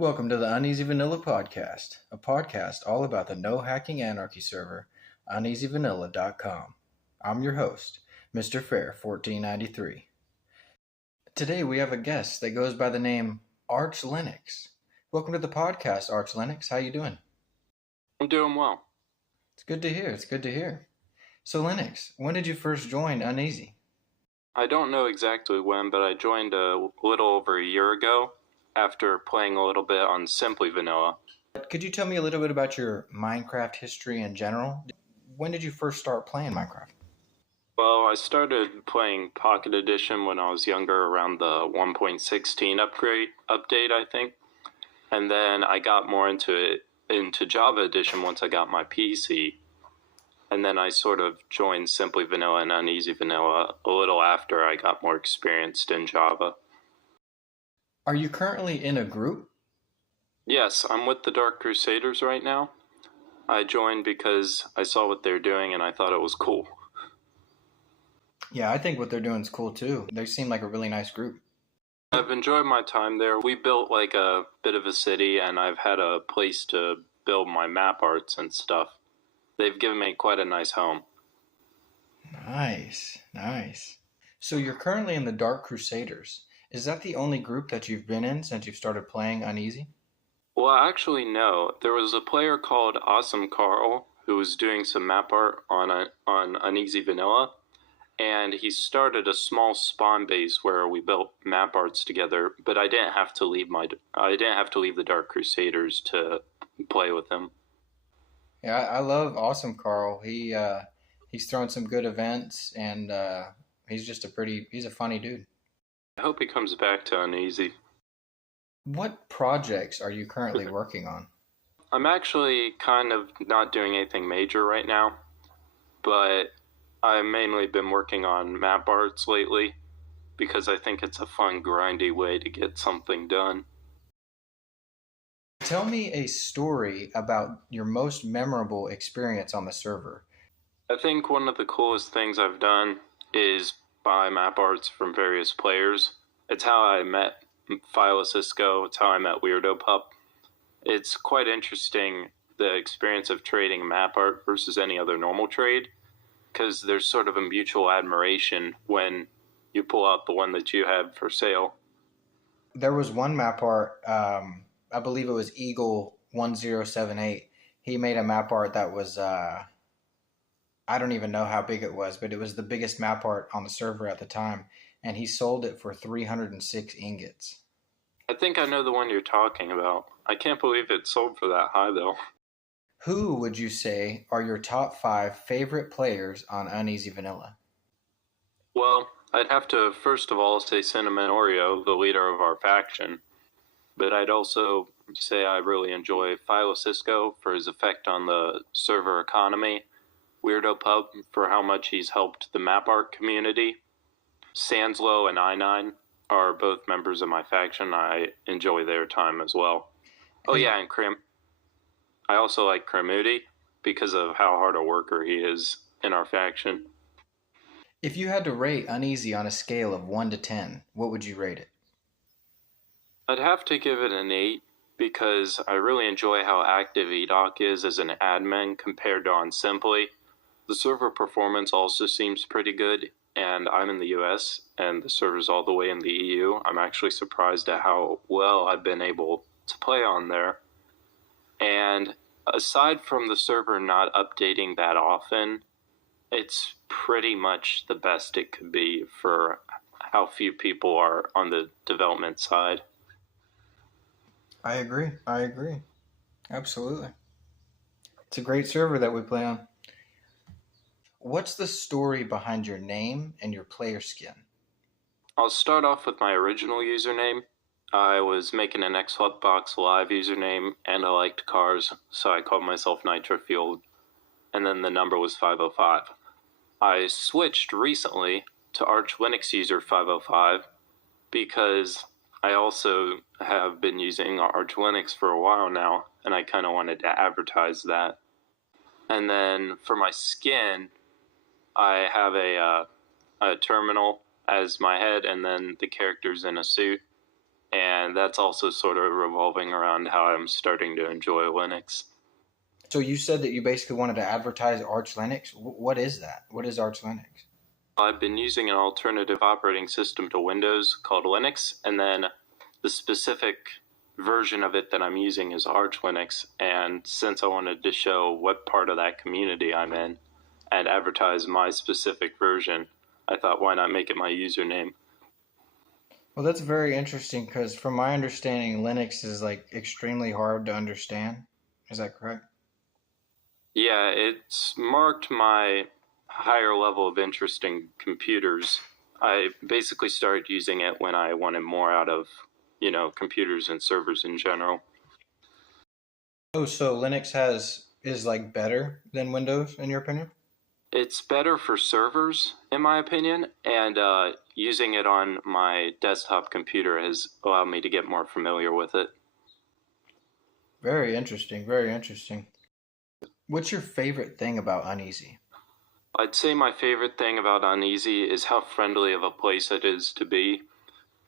Welcome to the UnEasyVanilla Podcast, a podcast all about the no-hacking anarchy server, UnEasyVanilla.com. I'm your host, Mr. Fair 1493. Today we have a guest that goes by the name Arch Linux. Welcome to the podcast, Arch Linux. How you doing? I'm doing well. It's good to hear. So Linux, when did you first join UnEasy? I don't know exactly when, but I joined a little over a year ago after playing a little bit on Simply Vanilla. Could you tell me a little bit about your Minecraft history in general? When did you first start playing Minecraft? Well, I started playing Pocket Edition when I was younger, around the 1.16 update, I think. And then I got more into Java Edition once I got my PC. And then I sort of joined Simply Vanilla and UnEasy Vanilla a little after I got more experienced in Java. Are you currently in a group? Yes, I'm with the Dark Crusaders right now. I joined because I saw what they're doing and I thought it was cool. Yeah, I think what they're doing is cool too. They seem like a really nice group. I've enjoyed my time there. We built like a bit of a city and I've had a place to build my map arts and stuff. They've given me quite a nice home. Nice. So you're currently in the Dark Crusaders. Is that the only group that you've been in since you've started playing UnEasy? Well, actually, no. There was a player called Awesome Carl who was doing some map art on UnEasy Vanilla, and he started a small spawn base where we built map arts together. But I didn't have to leave the Dark Crusaders to play with him. Yeah, I love Awesome Carl. He's thrown some good events, and he's a funny dude. I hope he comes back to UnEasy. What projects are you currently working on? I'm actually kind of not doing anything major right now, but I've mainly been working on map arts lately because I think it's a fun, grindy way to get something done. Tell me a story about your most memorable experience on the server. I think one of the coolest things I've done is buy map arts from various players. It's how I met Cisco. It's how I met Weirdo Pup. It's quite interesting, the experience of trading map art versus any other normal trade, because there's sort of a mutual admiration when you pull out the one that you have for sale. There was one map art, I believe it was Eagle 1078. He made a map art that was, I don't even know how big it was, but it was the biggest map art on the server at the time, and he sold it for 306 ingots. I think I know the one you're talking about. I can't believe it sold for that high, though. Who would you say are your top 5 favorite players on UnEasy Vanilla? Well, I'd have to first of all say Cinnamon Oreo, the leader of our faction. But I'd also say I really enjoy Cisco for his effect on the server economy, Weirdo Pup for how much he's helped the map art community. Sanslow and I9 are both members of my faction. I enjoy their time as well. Oh yeah, and I also like Cremuti because of how hard a worker he is in our faction. If you had to rate UnEasy on a scale of 1 to 10, what would you rate it? I'd have to give it an 8 because I really enjoy how active EDOC is as an admin compared to on Simply. The server performance also seems pretty good, and I'm in the US, and the server's all the way in the EU. I'm actually surprised at how well I've been able to play on there. And aside from the server not updating that often, it's pretty much the best it could be for how few people are on the development side. I agree. Absolutely. It's a great server that we play on. What's the story behind your name and your player skin? I'll start off with my original username. I was making an Xbox Live username, and I liked cars, so I called myself Nitro Fueled, and then the number was 505. I switched recently to Arch Linux user 505 because I also have been using Arch Linux for a while now, and I kind of wanted to advertise that. And then for my skin, I have a terminal as my head, and then the characters in a suit. and that's also sort of revolving around how I'm starting to enjoy Linux. So you said that you basically wanted to advertise Arch Linux. What is that? What is Arch Linux? I've been using an alternative operating system to Windows called Linux, and then the specific version of it that I'm using is Arch Linux. And since I wanted to show what part of that community I'm in and advertise my specific version, I thought, why not make it my username? Well, that's very interesting because from my understanding, Linux is like extremely hard to understand. Is that correct? Yeah, it's marked my higher level of interest in computers. I basically started using it when I wanted more out of, computers and servers in general. Oh, so Linux is like better than Windows in your opinion? It's better for servers, in my opinion, and using it on my desktop computer has allowed me to get more familiar with it. Very interesting. Very interesting. What's your favorite thing about UnEasy? I'd say my favorite thing about UnEasy is how friendly of a place it is to be.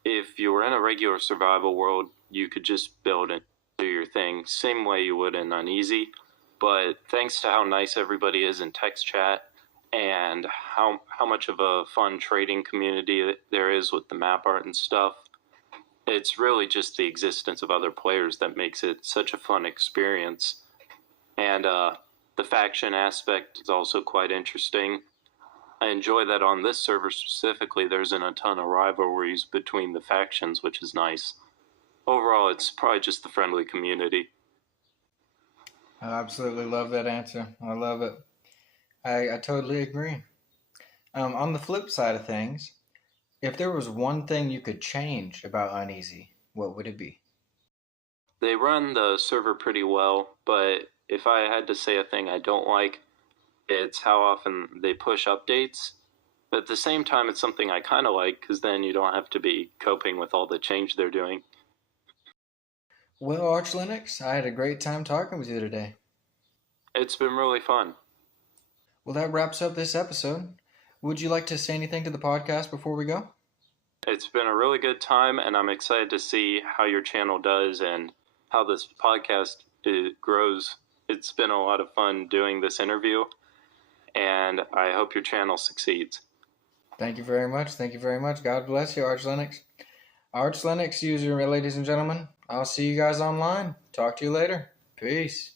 If you were in a regular survival world, you could just build and do your thing, same way you would in UnEasy. But thanks to how nice everybody is in text chat and how much of a fun trading community there is with the map art and stuff, it's really just the existence of other players that makes it such a fun experience. And the faction aspect is also quite interesting. I enjoy that on this server specifically, there isn't a ton of rivalries between the factions, which is nice. Overall, it's probably just the friendly community. I absolutely love that answer. I love it. I totally agree. On the flip side of things, if there was one thing you could change about UnEasy, what would it be? They run the server pretty well, but if I had to say a thing I don't like, it's how often they push updates. But at the same time, it's something I kind of like because then you don't have to be coping with all the change they're doing. Well, Arch Linux, I had a great time talking with you today. It's been really fun. Well, that wraps up this episode. Would you like to say anything to the podcast before we go? It's been a really good time, and I'm excited to see how your channel does and how this podcast grows. It's been a lot of fun doing this interview, and I hope your channel succeeds. Thank you very much. Thank you very much. God bless you, Arch Linux. Arch Linux user, ladies and gentlemen. I'll see you guys online. Talk to you later. Peace.